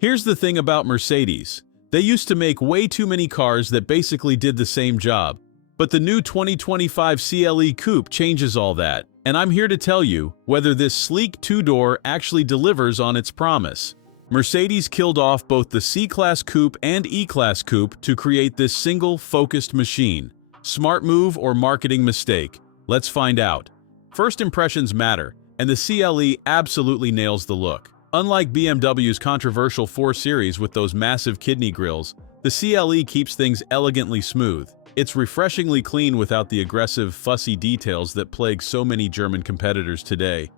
Here's the thing about Mercedes. They used to make way too many cars that basically did the same job. But the new 2025 CLE Coupe changes all that, and I'm here to tell you whether this sleek two-door actually delivers on its promise. Mercedes killed off both the C-Class Coupe and E-Class Coupe to create this single, focused machine. Smart move or marketing mistake? Let's find out. First impressions matter, and the CLE absolutely nails the look. Unlike BMW's controversial 4 Series with those massive kidney grills, the CLE keeps things elegantly smooth. It's refreshingly clean without the aggressive, fussy details that plague so many German competitors today.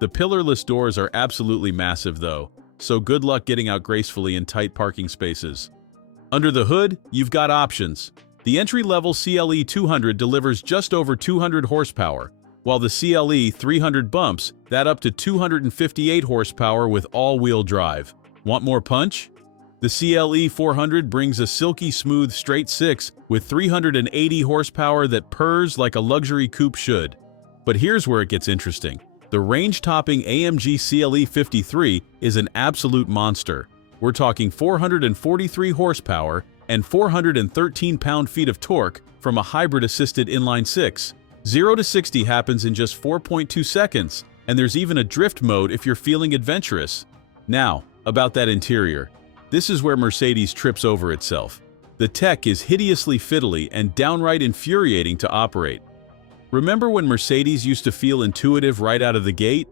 The pillarless doors are absolutely massive though, so good luck getting out gracefully in tight parking spaces. Under the hood, you've got options. The entry-level CLE 200 delivers just over 200 horsepower, while the CLE 300 bumps that up to 258 horsepower with all-wheel drive. Want more punch? The CLE 400 brings a silky smooth straight 6 with 380 horsepower that purrs like a luxury coupe should. But here's where it gets interesting. The range-topping AMG CLE 53 is an absolute monster. We're talking 443 horsepower and 413 pound-feet of torque from a hybrid-assisted inline-6. 0 to 60 happens in just 4.2 seconds, and there's even a drift mode if you're feeling adventurous. Now, about that interior. This is where Mercedes trips over itself. The tech is hideously fiddly and downright infuriating to operate. Remember when Mercedes used to feel intuitive right out of the gate?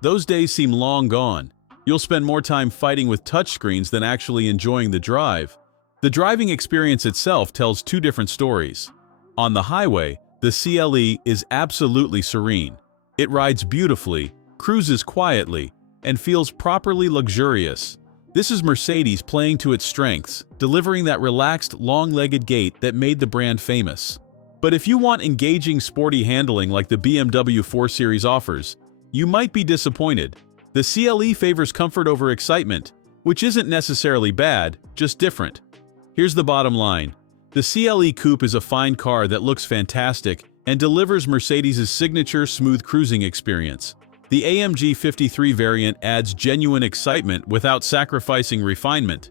Those days seem long gone. You'll spend more time fighting with touchscreens than actually enjoying the drive. The driving experience itself tells two different stories. On the highway, the CLE is absolutely serene. It rides beautifully, cruises quietly, and feels properly luxurious. This is Mercedes playing to its strengths, delivering that relaxed, long-legged gait that made the brand famous. But if you want engaging, sporty handling like the BMW 4 Series offers, you might be disappointed. The CLE favors comfort over excitement, which isn't necessarily bad, just different. Here's the bottom line. The CLE Coupe is a fine car that looks fantastic and delivers Mercedes' signature smooth cruising experience. The AMG 53 variant adds genuine excitement without sacrificing refinement.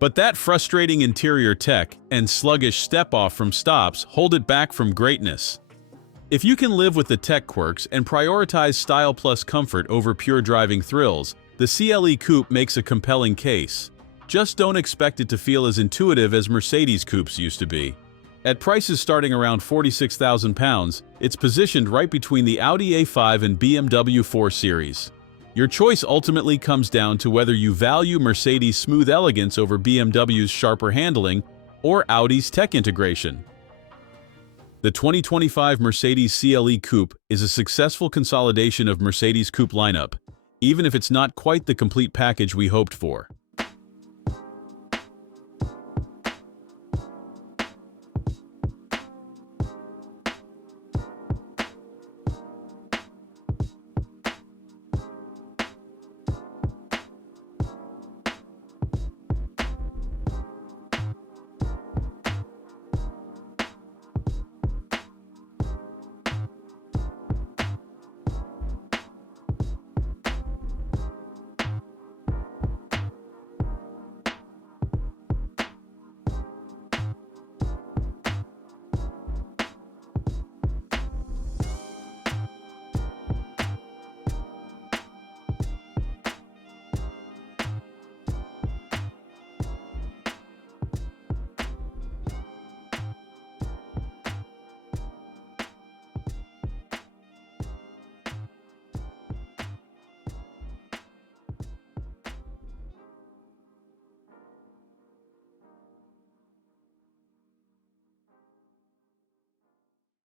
But that frustrating interior tech and sluggish step-off from stops hold it back from greatness. If you can live with the tech quirks and prioritize style plus comfort over pure driving thrills, the CLE Coupe makes a compelling case. Just don't expect it to feel as intuitive as Mercedes coupes used to be. At prices starting around £46,000, it's positioned right between the Audi A5 and BMW 4 Series. Your choice ultimately comes down to whether you value Mercedes' smooth elegance over BMW's sharper handling or Audi's tech integration. The 2025 Mercedes CLE Coupe is a successful consolidation of Mercedes' coupe lineup, even if it's not quite the complete package we hoped for.